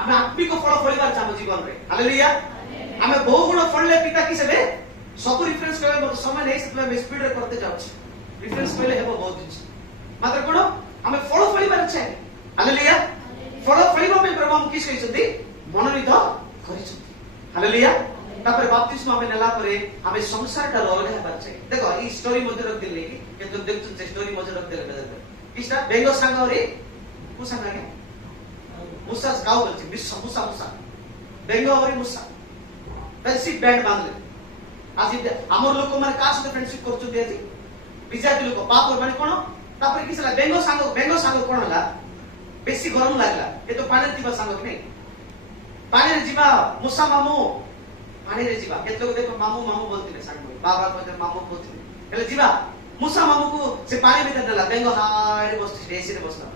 आमे आत्मिक फल फलिबार चाहू जीवन रे हालेलुया आमे बहु गुण फलले पिता की सेबे सब रिफरेंस करे मत समय नहीं से मैं स्पीड रे करते जाउछ रिफरेंस पहले हेबो बहुत दिन मात्र कोन आमे फल फलिबार छै हालेलुया फल फलिबा में प्रभु हम किस कहिसथि मनोनीत करिसथि हालेलुया तापर बाप्तिस्म हमें नेला परे हमें संसार का अलग हेबार छै देखो ई स्टोरी मध्ये रख दिले कि केतो देखछु से स्टोरी मध्ये रख दिले किसना बेंगो संग रे को संग के मुसा गाव बोलछि विश्व मुसा मुसा बेंगो और मुसा फ्रेंडशिप बैंड बांधले आज हमर लोक माने का साथ फ्रेंडशिप करछु देजी बिजाती लोक पाप माने कोन तापर किसला बेंगो संग कोन हला बेसी गरम लागला ए तो पानी दिबा संग कि नहीं पानी रे जीवा मुसा मामू पानी रे जीवा केत लोग देखो मामू मामू बोलतिले संग बाबा को मामू बोलतिले हेले जीवा मुसा मामू को से पानी भीतर देला बेंगो हाय बसछि एसी रे बसला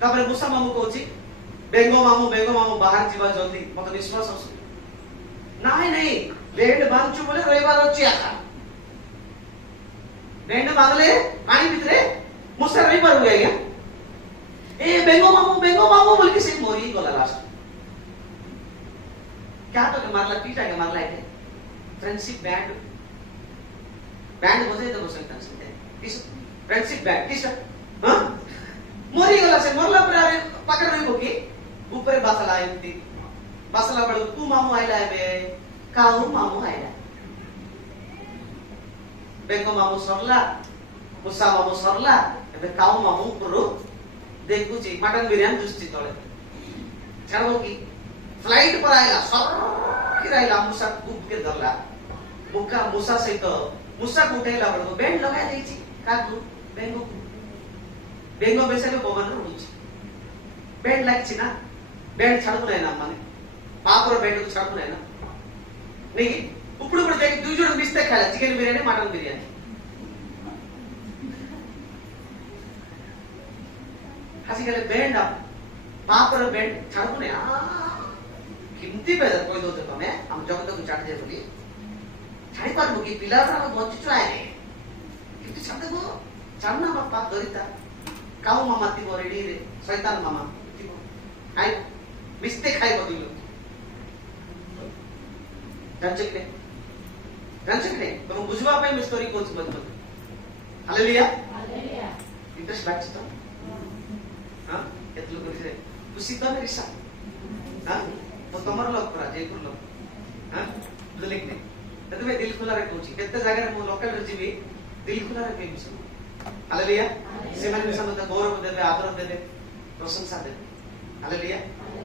तापर मुसा मामू कहछि बेंगो मामू बाहर जीवा जल्दी मत विश्वास आसु नाही नहीं लैंड बांधछु बोले रविवार अछि आखा लैंड बांधले पानी भीतर मुसा रविवार हो गया ए बेंगो मामू बोल के से मोरी गला लास्ट क्या तो मारला पीटा के मारला है फ्रेंडशिप बैंड बजे तो बसंत से किस फ्रेंडशिप बैंड किस हां मोरी गला से मरला पर अरे पकड़ रही होगी ऊपर बसला एंती बसला बड़ तू मामू आइला है काऊ मामू आइला बेंगो मामू सरला मुसा मामू सरला एबे काऊ मामू पुरो देखु जी मटन बिरयानी जुस्ती तळे छाड़ो की फ्लाइट पर आइला सर की आइला मुसा कूद के धरला मुका मुसा सहित मुसा को उठेला बड़ बैंड लगा देछि काकू बेंगो बेसले पवन रुछि बैंड लागछि ना बैंड छाड़ू नै ना माने पापर बैंड को छाड़ू नै ना नहीं उपुड़ पड़ जाके दुई जोड़ मिस्ते खाला चिकन बिरयानी मटन बिरयानी हसी गले बैंड पापर बैंड छाड़ू नै किमती पे कोई दो तो मैं हम जगत को चाट दे बोली छाड़ी पार मुकी पिला पर बहुत चुराए किमती छाड़ दो छाड़ना बापा दरिता काऊ मामा ती रेडी रे शैतान मामा आई मिस्टेक खाई बदिलो जानचकले तुम बुझवा पे मैं स्टोरी कोच मत हालेलुया इंटरेस्ट लागछ तो हां एतलो करी रे खुशी तो मेरी सा हां तो तमर लोग परा जयपुर लोग हां बुझलिक ने तते मैं दिल खुला रे कहूची केते जगह रे मो लोकल रे जीवी दिल खुला रे कहूची हालेलुया से माने समझ गौरव देबे आदर देबे प्रशंसा देबे हालेलुया